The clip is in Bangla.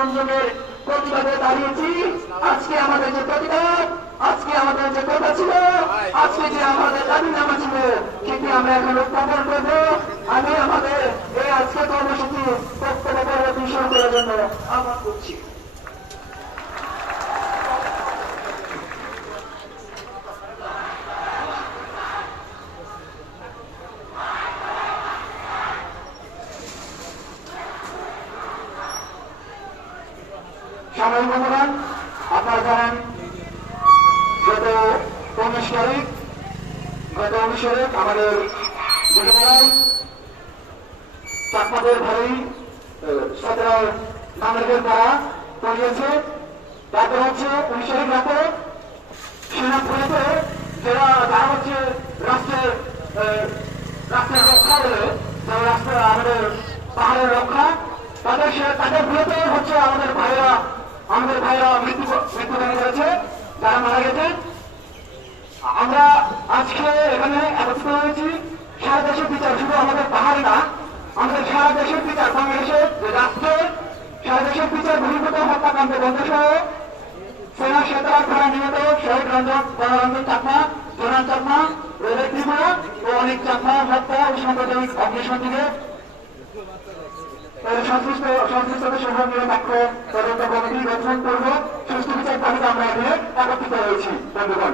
সংযোগের প্রতিবাদে দাঁড়িয়েছি। আজকে আমাদের যে প্রতিবাদ, আজকে আমাদের যে কথা ছিল, আজকে যে আমাদের দাবিনামা ছিল, সেটি আমরা এখন উত্থাপন করব। আমি আমাদের এই আজকে কর্মসূচি প্রত্যেক করার জন্য আহ্বান করছি। সাময়িক বন্ধুগণ আপনারা জানেন, গত উনিশ তারিখ, গত উনিশ তারিখ আমাদের বিকেলায় চাকমাদের ভাই সতেরো নাগরিকের দ্বারা পড়িয়েছে তারপর হচ্ছে উনিশ তারিখ রাতে সেনাপুলিতে যারা যারা হচ্ছে রাষ্ট্রের রাষ্ট্রের রক্ষা বলে, যারা রাষ্ট্রের আমাদের পাহাড়ের রক্ষা, তাদের তাদের বিরুদ্ধে হচ্ছে আমাদের ভাইরা আমাদের ভাইরা মৃত্যু মৃত্যুদান করেছে যারা মারা গেছে। আমরা আজকে এখানে একত্রিত হয়েছি। সারা দেশের বিচার, শুধু আমাদের পাহাড়ে না, আমাদের সারা দেশের বিচার, বাংলাদেশের রাষ্ট্রের সারা দেশের বিচার বহির্ভূত হত্যাকাণ্ড বন্ধ সহ সেনা সেতার দ্বারা নিহত শহীদ রঞ্জন গণরঞ্জন চাকমা জোনান চাকমা রোহিত ত্রিপুরা ও অনেক চাকমা হত্যা ও অগ্নিসংযোগে এর সংশ্লিষ্ট সংশ্লিষ্টদের সহ নিরপেক্ষ তদন্ত কমিটি গঠন করব। দাবিতে আমরা এখানে একত্রিত হয়েছি বন্ধুগণ।